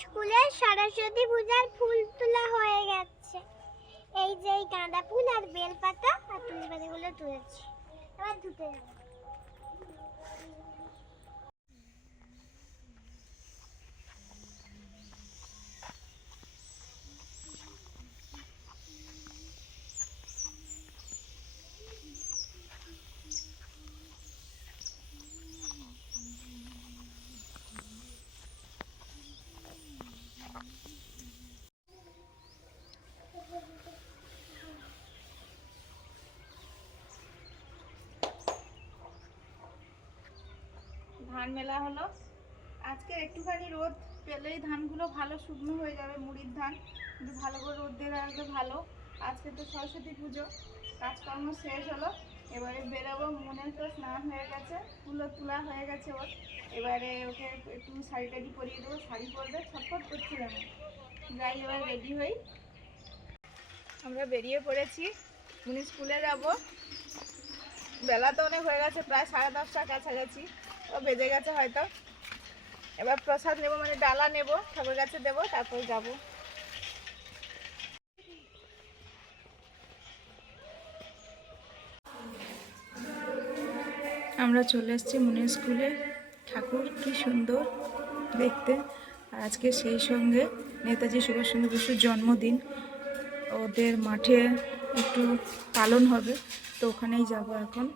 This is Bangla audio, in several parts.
স্কুলের সরস্বতী পূজার ফুল তোলা হয়ে গেছে। এই যে এই গাঁদা ফুল আর বেলপাতা আর তুলসী পাতাগুলো তুলেছি, এবার ধুতে যাবো। ধান মেলা হলো। আজকে একটুখানি রোদ পেলেই ধানগুলো ভালো শুকনো হয়ে যাবে, মুড়ির ধান, কিন্তু ভালো করে রোদ দিয়ে রাখলে ভালো। আজকে তো সরস্বতী পুজো, কাজকর্ম শেষ হলো, এবারে বেরোবো। মনের তো স্নান হয়ে গেছে, ফুলও তোলা হয়ে গেছে ওর। এবারে ওকে একটু শাড়ি টাড়ি পরিয়ে দেবো, শাড়ি পরবে, ছটফট করছিলাম। যাই এবার রেডি হই। আমরা বেরিয়ে পড়েছি, উনি স্কুলে যাব। বেলা তো অনেক হয়ে গেছে, প্রায় 10:30টার কাছাকাছি ও বেজে গেছে হয়তো। এবার প্রসাদ নেব, মানে ডালা নেব, ঠাকুর কাছে দেবো, তারপর যাব। আমরা চলে এসেছি মুনির স্কুলে। ঠাকুর কি সুন্দর দেখতে। আর আজকে সেই সঙ্গে নেতাজি সুভাষচন্দ্র বসুর জন্মদিন, ওদের মাঠে একটু পালন হবে, তো ওখানেই যাব এখন।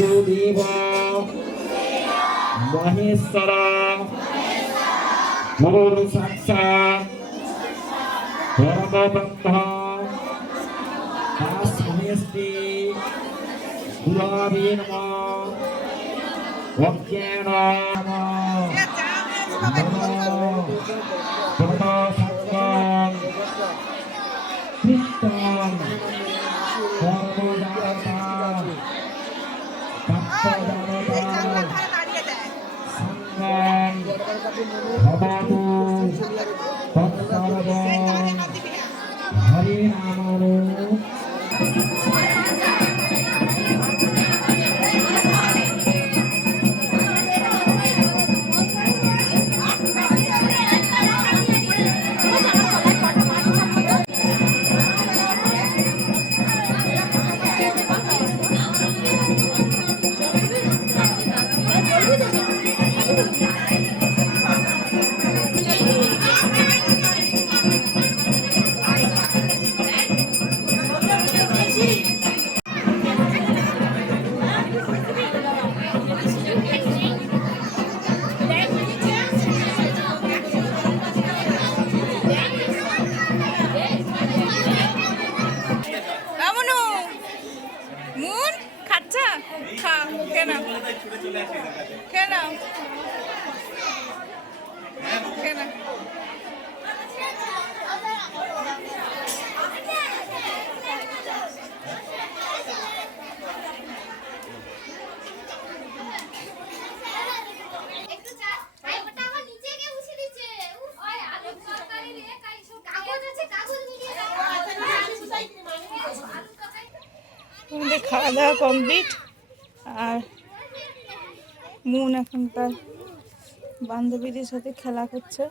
গুরুদেব মহেশ্বর গুরু সাক্ষাৎ পরমব্রহ্ম তস্মৈস্তি গুরবে নমঃ। অজ্ঞান সত্যং কৃষ্ণং পরমদাতাং সংগং ভবতু তৎসর্বং হরি নামো। খাওয়া দাওয়া কমপ্লিট। আর মুন এখন তার বান্ধবীদের সাথে খেলা করছে।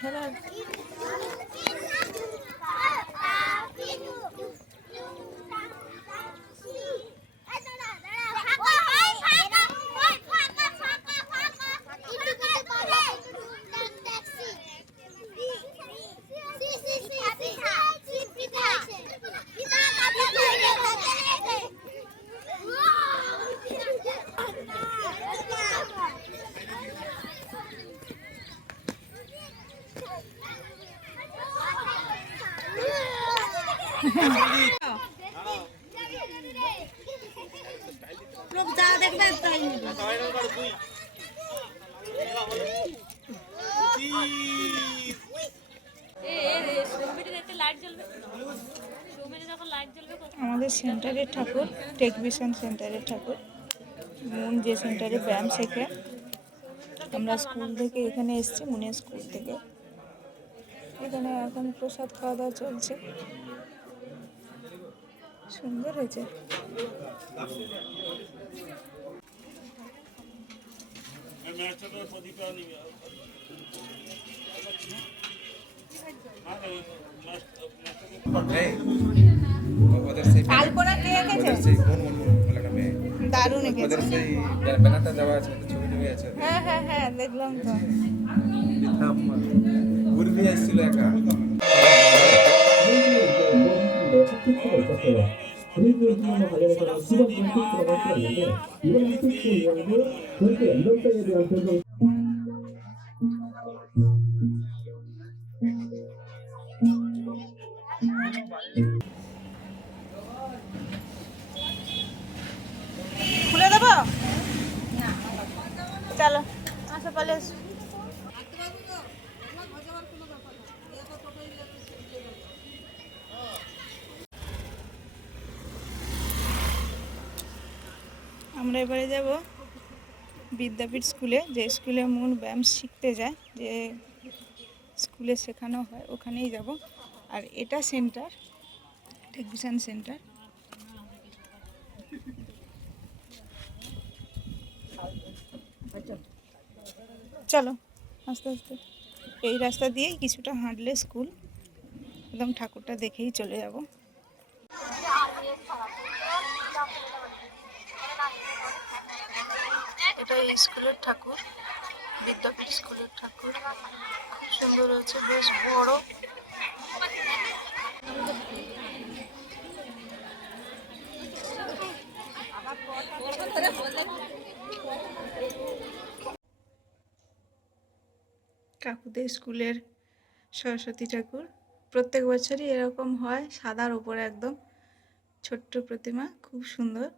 খেলার আমাদের সেন্টারের ঠাকুর, টেকভিশন সেন্টারের ঠাকুর। মুন যে সেন্টারে ব্যায়াম শেখে, আমরা স্কুল থেকে এখানে এসেছি, মুনের স্কুল থেকে। এখানে এখন প্রসাদ খাওয়া দাওয়া চলছে, সুন্দর হয়েছে। আলপনা কে এঁকেছে? দারুণ এঁকেছে। হ্যাঁ হ্যাঁ হ্যাঁ, দেখলাম তো। খুলে দেবো? চলো আসো, পালে এসো। আমরা এবারে যাব বিদ্যাপীঠ স্কুলে, যে স্কুলে মুন ব্যায়াম শিখতে যায়, যে স্কুলে শেখানো হয়, ওখানেই যাব। আর এটা সেন্টার, টেকভিশন সেন্টার। চলো আস্তে আস্তে, এই রাস্তা দিয়েই কিছুটা হাঁটলে স্কুল, একদম ঠাকুরটা দেখেই চলে যাব। এটা স্কুলের ঠাকুর, বিদ্যাপীঠ স্কুলের ঠাকুর, খুব সুন্দর হয়েছে, বেশ বড়। কাকুদের স্কুলের সরস্বতী ঠাকুর, প্রত্যেক বছরই এরকম হয়, সাদার উপরে একদম ছোট্ট প্রতিমা, খুব সুন্দর।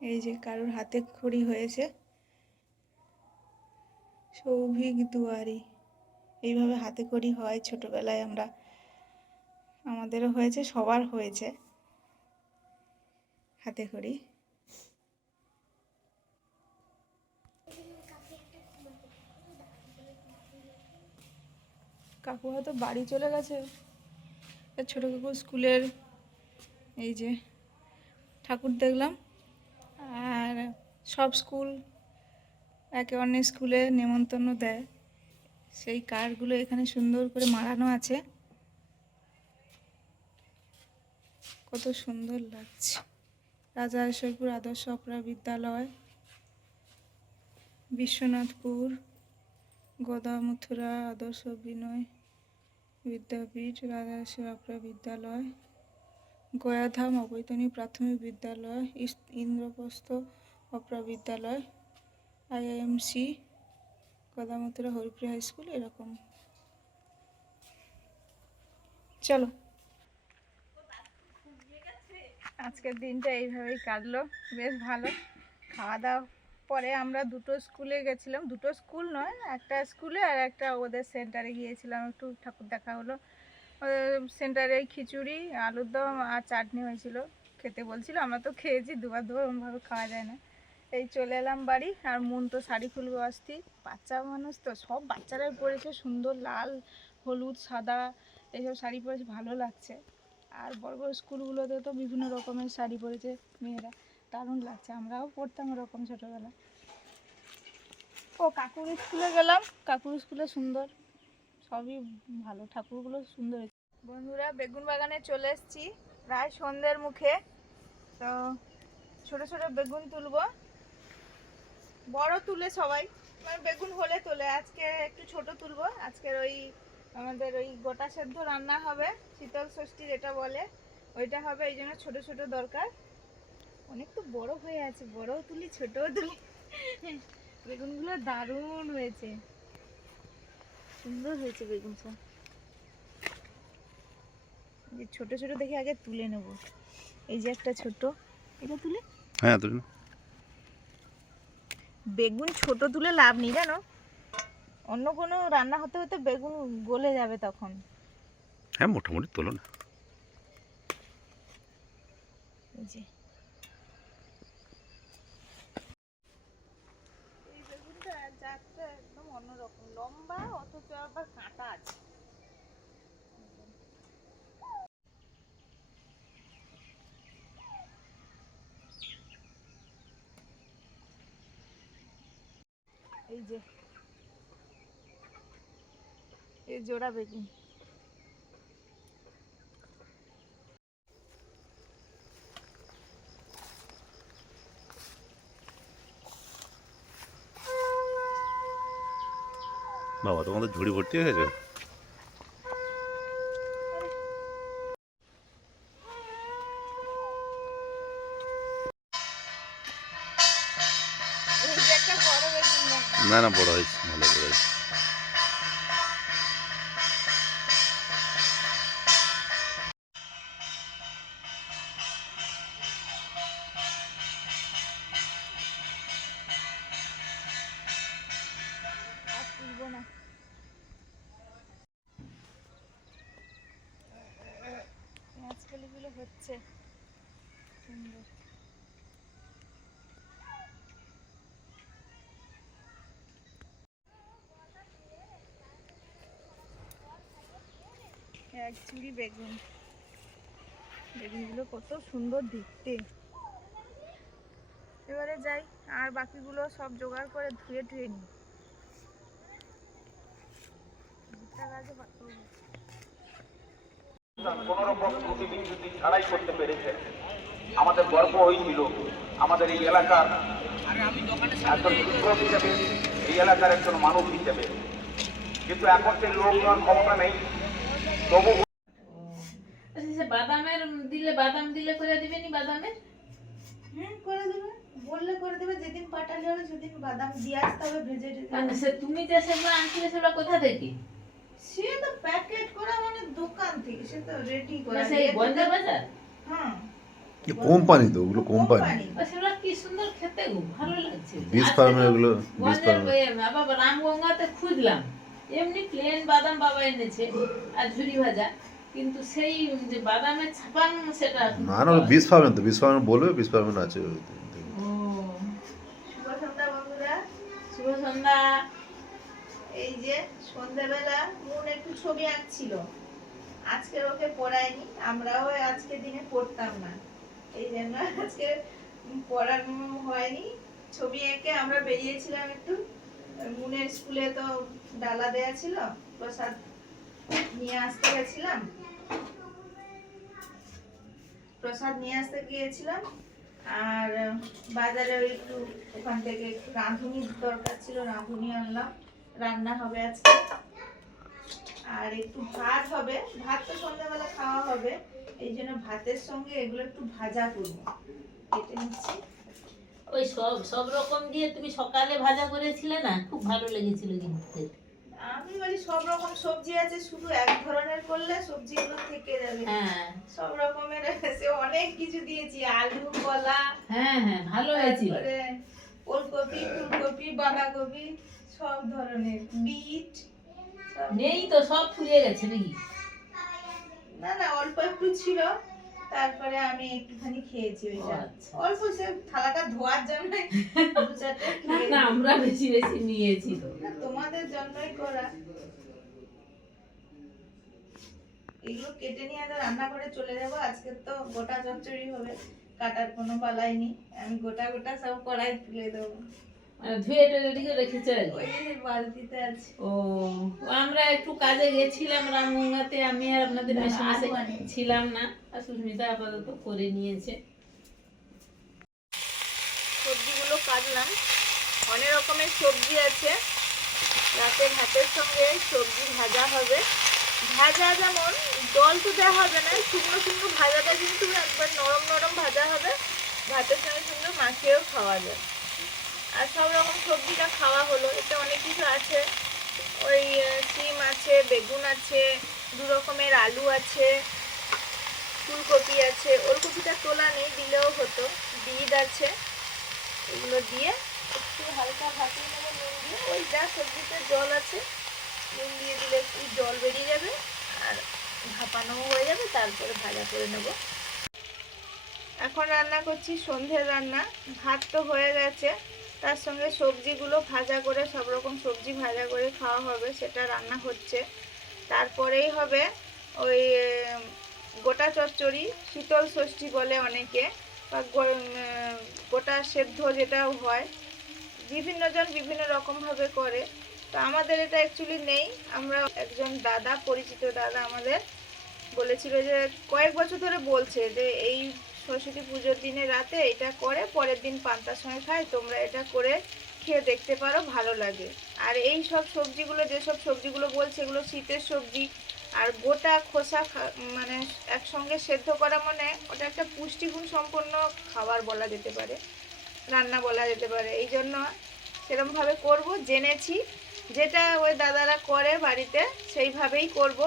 এই যে কারোর হাতে খড়ি হয়েছে, সৌভিক দুয়ারি, এইভাবে হাতে খড়ি হয় ছোটবেলায়, আমাদেরও হয়েছে, সবার হয়েছে হাতে খড়ি। কাকু হয়তো বাড়ি চলে গেছে। ছোট কাকু স্কুলের এই যে ঠাকুর দেখলাম। আর সব স্কুল একে অন্যের স্কুলে নেমন্তন্ন দেয়, সেই কার্ডগুলো এখানে সুন্দর করে মারানো আছে, কত সুন্দর লাগছে। রাজা ঈশ্বরপুর আদর্শ অপরা বিদ্যালয়, বিশ্বনাথপুর গদামথুরা আদর্শ বিনয় বিদ্যাপীঠ, রাজা ঈশ্বর অপরা বিদ্যালয়, গয়াধাম অবৈতনিক প্রাথমিক বিদ্যালয়, ইন্দ্রপ্রস্থ অপরা বিদ্যালয়, IIMC গদামথুরা হরিপ্রিয়া হাই স্কুল, এরকম। চলো, আজকের দিনটা এইভাবেই কাটলো, বেশ ভালো। খাওয়া দাওয়া পরে আমরা দুটো স্কুলে গেছিলাম, দুটো স্কুল নয়, একটা স্কুলে আর একটা ওদের সেন্টারে গিয়েছিলাম, একটু ঠাকুর দেখা হলো। সেন্টারে খিচুড়ি, আলুর দম আর চাটনি হয়েছিল, খেতে বলছিল, আমরা তো খেয়েছি, দুবার ওরকমভাবে খাওয়া যায় না। এই চলে এলাম বাড়ি, আর মন তো শাড়ি খুলবো আসতি, বাচ্চা মানুষ তো সব বাচ্চারাই পরেছে সুন্দর লাল হলুদ সাদা এইসব শাড়ি পরেছে, ভালো লাগছে। আর বড় বড় স্কুলগুলোতে তো বিভিন্ন রকমের শাড়ি পরেছে মেয়েরা, দারুণ লাগছে। আমরাও পরতাম ওরকম ছোটোবেলা। ও কাকুর স্কুলে গেলাম, কাকুর স্কুলে সুন্দর, সবই ভালো, ঠাকুরগুলো সুন্দর। বন্ধুরা বেগুন বাগানে চলে এসেছি প্রায় সন্ধ্যের মুখে। তো ছোট ছোট বেগুন তুলবো, বড় তুলে সবাই মানে বেগুন হলে তোলে, আজকে একটু ছোট তুলবো। আজকের ওই আমাদের ওই গোটা সেদ্ধ রান্না হবে, শীতল ষষ্ঠী যেটা বলে ওইটা হবে, এই জন্য ছোট ছোট দরকার। অনেক তো বড় হয়ে আছে, বড়ও তুলি ছোটও তুলি। বেগুনগুলো দারুণ হয়েছে, সুন্দর হয়েছে বেগুন সব। যে ছোট ছোট দেখে আগে তুলে নেব। এই যে একটা ছোট, এটা তুলে, হ্যাঁ তুলে নাও। বেগুন ছোট তুলে লাভ নেই জানো, অন্য কোনো রান্না হতে হতে বেগুন গলে যাবে তখন। হ্যাঁ মোটামুটি তোলো না। এই যে এই বেগুনটা জাতটা একদম অন্যরকম, লম্বা অথচ আবার কাঁটা আছে। এই যে এই জোড়া বেগুন। বাবা তোমাদের ঝুড়ি ভর্তি হয়ে গেছে। এই যে একটা বড় বেগুন না। না না বড় হয়েছে, ভালো বড় হয়েছে। আর তুলবো না। পেঁয়াজকলিগুলো হচ্ছে সুন্দর। এক ঝুড়ি বেগুন, বেগুনগুলো কত সুন্দর দেখতে। এবারে যাই আর বাকিগুলো সব জোগাড় করে ধুয়ে ধুয়ে নিই। কোন রকম ত্রুটি বিচ্যুতি ছাড়াই করতে পেরেছেন। আমাদের গর্ব হয়েছিল আমাদের এই এলাকার একজন শিক্ষক হিসেবে, এই এলাকার একজন মানুষ হিসেবে। কিন্তু এখন সেই লোক নেওয়ার ক্ষমতা নেই, তবু বাদামের দিলে বাদাম দিলে করে দিবেনি বাদামের? হ্যাঁ করে দেবে, বললে করে দেবে। যেদিন পাঠালে হবে সেদিন বাদাম দিয়ে আসতে হবে ভেজে মানে সে তুমি যে সেগুলো আনছিলে সেগুলো কোথা থেকে? সে তো প্যাকেট করা, মানে দোকান থেকে, সে তো রেডি করা। সেই বন্ধের বাজার? হ্যাঁ কোম্পানি তো, ওগুলো কোম্পানি। সেগুলো কি সুন্দর খেতে, ভালো লাগছে। বীজ ফার্মের ওগুলো, বীজ ফার্মের। বাবা রামগঙ্গাতে খুঁজলাম, এমনি প্লেন বাদাম বাবা এনেছে আর ঝুরি ভাজা, কিন্তু সেই যে বাদামের ছাপান সেটা না না, বীজ ফার্মের তো, বীজ ফার্মের বলবে, বীজ ফার্মের আছে। ও। শুভ সন্ধ্যা বন্ধুরা, শুভ সন্ধ্যা। এই যে সন্ধ্যাবেলা মন একটু ছবি আঁকছিল, আজকে ওকে পড়ায়নি, আমরাও আজকে দিনে পড়তাম না, এই জন্য আজকে পড়ানো হয়নি। ছবি এঁকে আমরা বেরিয়েছিলাম একটু, মুনের স্কুলে তো ডালা দেয়া ছিল, প্রসাদ নিয়ে আসতে গেছিলাম, প্রসাদ নিয়ে আসতে গিয়েছিলাম। আর বাজারে ওই একটু ওখান থেকে একটু রাঁধুনির দরকার ছিল, রাঁধুনি আনলাম, রান্না হবে আজকে। আর একটু ভাত হবে, ভাত তো সন্ধ্যাবেলা খাওয়া হবে, এই জন্য ভাতের সঙ্গে এগুলো একটু ভাজা করবো, কেটে নিচ্ছি। ওই সব রকম দিয়ে তুমি সকালে ভাজা করেছিলে না, খুব ভালো লেগেছিল কিন্তু খেতে। আমি বলি সব রকম সবজি আছে, শুধু এক ধরনের করলে সবজিগুলো থেকে যাবে। হ্যাঁ সব রকমের সে অনেক কিছু দিয়েছি, আলু কলা, হ্যাঁ হ্যাঁ ভালো হয়েছিল। তারপরে ওলকপি ফুলকপি বাঁধাকপি সব ধরনের, বিট সব। নেই তো, সব ফুরিয়ে গেছে নাকি? না না অল্প একটু ছিল, তারপরে আমি একটুখানি খেয়েছি ওইটা। আচ্ছা। অল্প সে থালাটা ধোয়ার জন্য 2-4টা না খেয়েছি। আমরা বেশি বেশি নিয়েছি তো। না, তোমাদের জন্যই করা। এগুলো কেটে নিয়ে আবার রান্না করে চলে যাবো। আজকে তো গোটা চচ্চড়ি হবে, কাটার কোনো পালাই নেই। আমি গোটা গোটা সব কড়াই তুলে দেবো। ধুয়ে টুয়ে রেডি করে রেখেছে। ওই যে বালতিতে আছে। ও আমরা একটু কাজে গেছিলাম রামগঙ্গাতে, আমি আর আপনাদের মেশামেশি ছিলাম না, আর সুস্মিতা আপাতত করে নিয়েছে। সবজিগুলো কাটলাম, অনেক রকমের সবজি আছে। রাতের ভাতের সঙ্গে সবজি ভাজা হবে। ভাজা যেমন জল তো দেওয়া হবে না, শুকনো শুকনো ভাজাটা কিন্তু একবার নরম নরম ভাজা হবে, ভাতের সঙ্গে সুন্দর মাখিয়েও খাওয়া যায়। আর সব রকম সবজিটা খাওয়া হলো। এতে অনেক কিছু আছে, ওই সিম আছে, বেগুন আছে, 2 রকমের আলু আছে, ফুলকপি আছে, ওলকপিটা তোলা নেই, দিলেও হতো, বিট আছে। এগুলো দিয়ে একটু হালকা ভাপিয়ে নেবো নুন দিয়ে। ওই যা সবজিতে জল আছে নুন দিয়ে দিলে একটু জল বেরিয়ে যাবে আর ভাপানো হয়ে যাবে, তারপরে ভাজা করে নেব। এখন রান্না করছি সন্ধ্যের রান্না। ভাত তো হয়ে গেছে, তার সঙ্গে সবজিগুলো ভাজা করে, সব রকম সবজি ভাজা করে খাওয়া হবে, সেটা রান্না হচ্ছে। তারপরেই হবে ওই গোটা চচ্চড়ি, শীতল ষষ্ঠী বলে অনেকে, বা গোটা সেদ্ধ যেটাও হয়, বিভিন্ন জন বিভিন্ন রকমভাবে করে। তো আমাদের এটা অ্যাকচুয়ালি নেই। আমরা একজন দাদা, পরিচিত দাদা আমাদের বলেছিল যে কয়েক বছর ধরে বলছে যে এই সরস্বতী পুজোর দিনে রাতে এটা করে, পরের দিন পান্তার সঙ্গে খায়, তোমরা এটা করে খেয়ে দেখতে পারো, ভালো লাগে। আর এই সব সবজিগুলো, যেসব সবজিগুলো বলছে, এগুলো শীতের সবজি। আর গোটা খোসা মানে একসঙ্গে সেদ্ধ করা মানে ওটা একটা পুষ্টিগুণ সম্পন্ন খাবার বলা যেতে পারে, রান্না বলা যেতে পারে। এই জন্য সেরকমভাবে করব, জেনেছি যেটা ওই দাদারা করে বাড়িতে সেইভাবেই করব।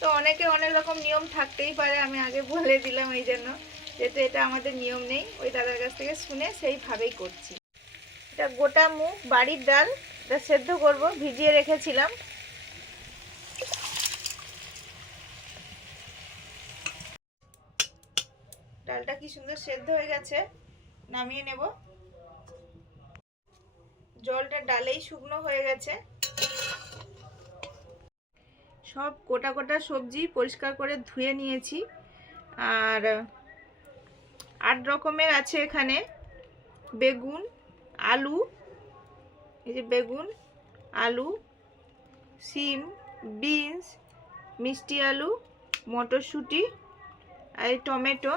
তো অনেকে অনেক রকম নিয়ম থাকতেই পারে, আমি আগে বলে দিলাম এই জন্য, যেহেতু এটা আমাদের নিয়ম নেই, ওই দাদার কাছ থেকে শুনে সেইভাবেই করছি। এটা গোটা মুগ বাড়ির ডাল, এটা সেদ্ধ করব, ভিজিয়ে রেখেছিলাম। ডালটা কি সুন্দর সেদ্ধ হয়ে গেছে, নামিয়ে নেব। জলটা ডালেই শুকনো হয়ে গেছে। সব গোটা গোটা সবজি পরিষ্কার করে ধুয়ে নিয়েছি। আর 8 রকমের আছে এখানে। বেগুন, আলু, এই যে বেগুন, আলু, সিম, বিনস, মিষ্টি আলু, মটরশুঁটি, আর এই টমেটো,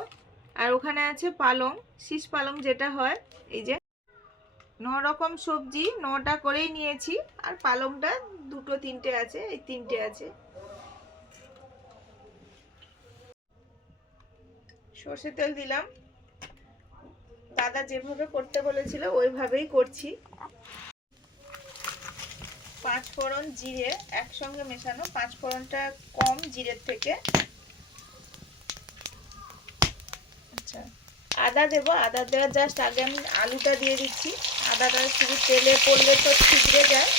আর ওখানে আছে পালং, শীষ পালং যেটা হয়। এই যে 9 রকম সবজি, 9টা করেই নিয়েছি। আর পালংটা 2-3টে আছে, এই 3টে আছে। সর্ষে তেল দিলাম, দাদা যেভাবে করতে বলেছিল ওইভাবেই করছি। 5 ফোড়ন, জিরে একসঙ্গে মেশানো, 5 ফোড়নটা কম জিরের থেকে। আচ্ছা, আদা দেবো, আদা দেওয়ার জাস্ট আগে আমি আলুটা দিয়ে দিচ্ছি। আদাটা শুধু তেলে পড়লে তো ছিটরে যায়।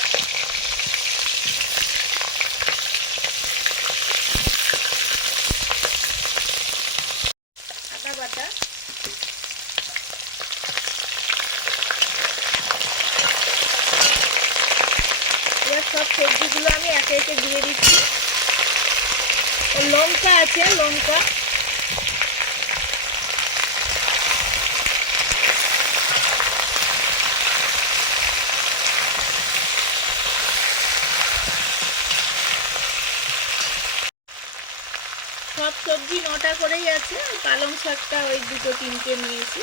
আদা বাটা, এবার সব সবজিগুলো আমি একে একে দিয়ে দিচ্ছি। লঙ্কা আছে, লঙ্কা, সব সবজি 9টা করেই আছে। পালং শাকটা ওই 2-3টে নিয়েছি।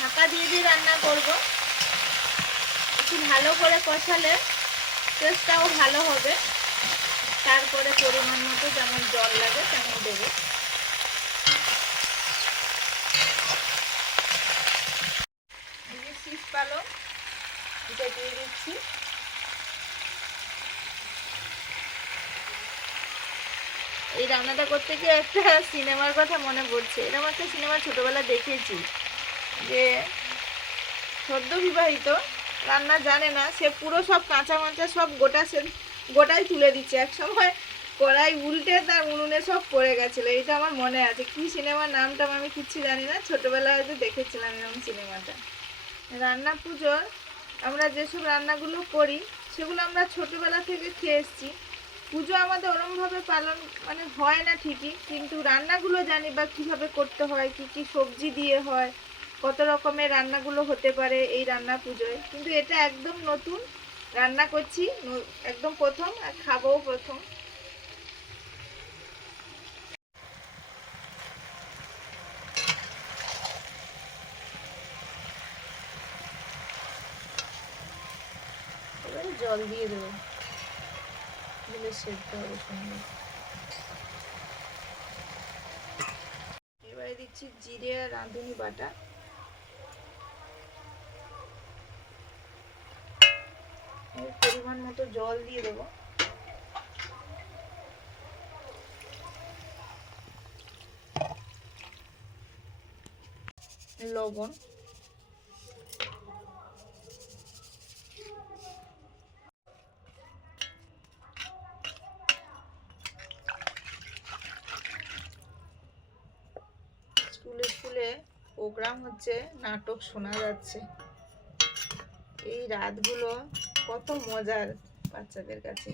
ঢাকা দিয়ে দিয়ে রান্না করব। একটু ভালো করে কষালে টেস্টটাও ভালো হবে। তারপরে পরিমাণ মতো যেমন জল লাগে তেমন দেবো। শীষ পালং এটা দিয়ে দিচ্ছি। এই রান্নাটা করতে গিয়ে একটা সিনেমার কথা মনে পড়ছে। এরকম একটা সিনেমা ছোটবেলা দেখেছি, যে সদ্য বিবাহিত, রান্না জানে না, সে পুরো সব কাঁচা মাচা সব গোটাই তুলে দিচ্ছে। এক সময় কড়াই উল্টে তার উনুনে সব পড়ে গেছিলো। এটা আমার মনে আছে। কি সিনেমার নামটা আমি কিচ্ছু জানি না, ছোটবেলায় হয়তো দেখেছিলাম এরকম সিনেমাটা। রান্না পুজোর আমরা যেসব রান্নাগুলো করি সেগুলো আমরা ছোটবেলা থেকে খেয়ে এসেছি। পুজো আমাদের ওরমভাবে পালন মানে হয় না ঠিকই, কিন্তু রান্নাগুলো জানি বা কীভাবে করতে হয়, কি কি সবজি দিয়ে হয়, কত রকমের রান্নাগুলো হতে পারে এই রান্না পুজোয়। কিন্তু এটা একদম নতুন রান্না করছি, একদম প্রথম, আর খাবো প্রথম। এবারে জল দিয়ে দেবো, দিলে সেদ্ধ হবে সুন্দর। এবারে দিচ্ছি জিরে আর রাঁধুনি বাটা। পরিমাণ মতো জল দিয়ে দেবো। লবণ, স্কুলে স্কুলে প্রোগ্রাম হচ্ছে, নাটক শোনা যাচ্ছে। এই রাতগুলো কত মজার বাচ্চাদের কাছে।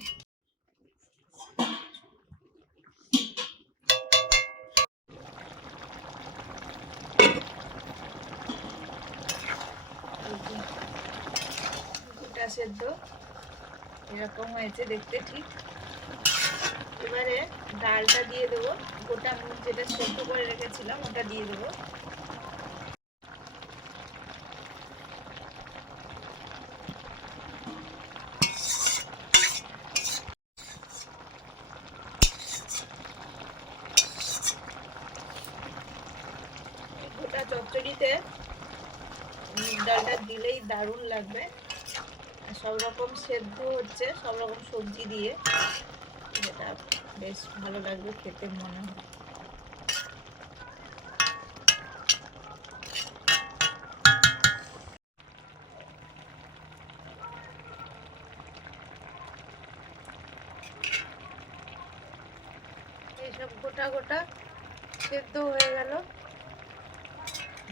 গোটা সেদ্ধ এরকম হয়েছে দেখতে ঠিক। এবারে ডালটা দিয়ে দেবো, গোটা মুগ যেটা সেদ্ধ করে রেখেছিলাম ওটা দিয়ে দেবো। গোটা চচ্চড়িতে মুগ ডালটা দিলেই দারুণ লাগবে। সব রকম সেদ্ধ হচ্ছে, সব রকম সবজি দিয়ে, যেটা বেশ ভালো লাগবে খেতে মনে হয়। এইসব গোটা গোটা সেদ্ধ হয়ে গেল।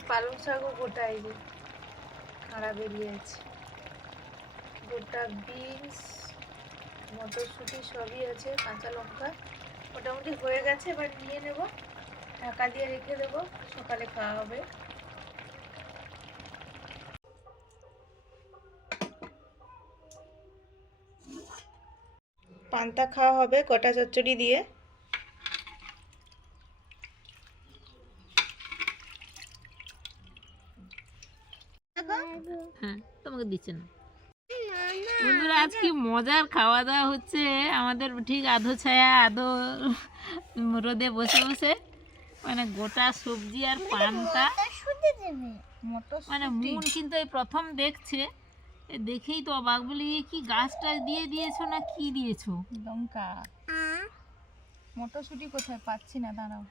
পালং শাকও গোটা, এই যে খাড়া বেরিয়ে আছে। গোটা বিনস, মটরশুঁটি সবই আছে, কাঁচা লঙ্কা। মোটামুটি হয়ে গেছে, এবার নিয়ে নেব, ঢাকা দিয়ে রেখে দেবো, সকালে খাওয়া হবে। পান্তা খাওয়া হবে গোটা চচ্চড়ি দিয়ে। হ্যাঁ, তোমাকে দিচ্ছে না। বন্ধুরা, আজ কি মজার খাওয়া দাওয়া হচ্ছে আমাদের, ঠিক আধো ছায়া আধো রোদে বসে বসে, মানে গোটা সবজি আর পান্তা। মানে মন কিন্তু এই প্রথম দেখছে, দেখেই তো অবাক, বলি কি গাছটা দিয়ে দিয়েছো না কি দিয়েছো? লঙ্কা, মটরশুঁটি কোথায় পাচ্ছি না, দাঁড়াও।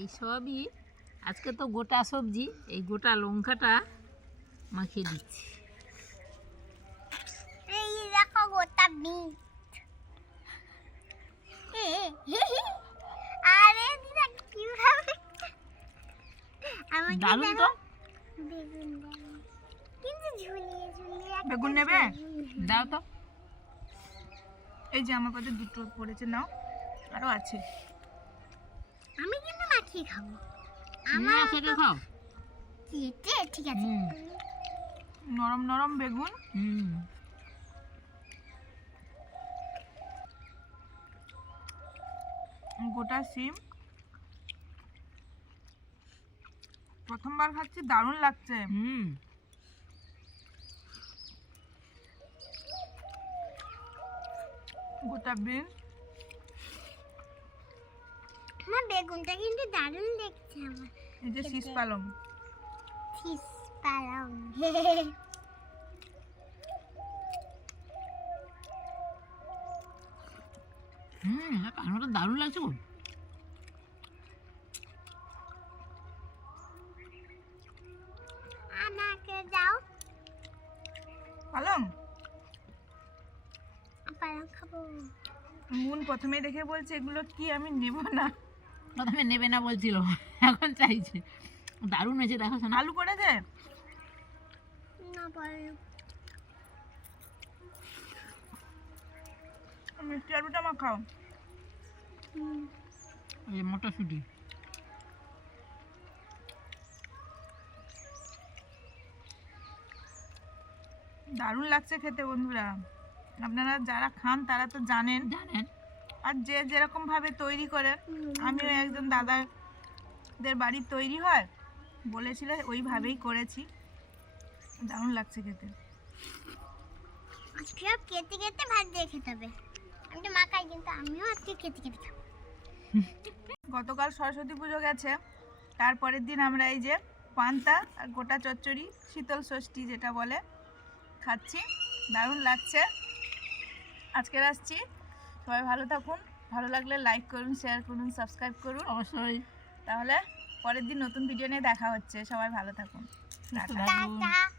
এই সবই আজকে তো গোটা সবজি, এই গোটা লঙ্কাটা মাখিয়ে দিচ্ছি। এই দেখো গোটা বিট। আরে দিদা কিভাবে আমাকে দারুণ তো। বেগুন দাও, কিন্তু ঝুলিয়ে ঝুলিয়ে বেগুন নেবে? দাও তো। এই যে আমার কাছে দুটো পড়েছে, নাও, আরো আছে। আমি কিন্তু মাখিয়ে খাবো। না, সেটা খাও। কেটে ঠিক আছে। নরম নরম বেগুন, গোটা সিম। প্রথমবার খাচ্ছি, দারুণ লাগছে। গোটা বিন, না বেগুনটা কিন্তু দারুণ দেখছে আমার। এই যে শীষ পালং। শীষ পালং। কাঁকড়াটা দারুণ লাগছে গো। না কে যাও পালং পালং খাবো। মুন প্রথমে দেখে বলছে এগুলো কি, আমি নেব না। প্রথমে নেবে না বলছিল, এখন চাইছে। দারুণ হয়েছে দেখো শোনা। আলু করেছে? না পালং মিষ্টি আলুটা আমার খাও। এই মটরশুঁটি দারুণ লাগছে খেতে বন্ধুরা। আপনারা যারা খান তারা তো জানেন, জানেন। আর যে যেরকম ভাবে তৈরি করেন, আমিও একজন দাদাদের বাড়ির তৈরি হয় বলেছিল, ওইভাবেই করেছি। দারুণ লাগছে খেতে। আজকে সব কেটে কেটে ভাত দিয়ে খেতে হবে। আমি তো মা খাই, কিন্তু আমিও আজকে কেটে কেটে খাবো। গতকাল সরস্বতী পুজো গেছে, তারপরের দিন আমরা এই যে পান্তা আর গোটা চচ্চড়ি, শীতল ষষ্ঠী যেটা বলে, খাচ্ছি। দারুণ লাগছে। আজকে আসছি, সবাই ভালো থাকুন। ভালো লাগলে লাইক করুন, শেয়ার করুন, সাবস্ক্রাইব করুন অবশ্যই। তাহলে পরের দিন নতুন ভিডিও নিয়ে দেখা হচ্ছে। সবাই ভালো থাকুন। টাটা। থাকুন। টাটা।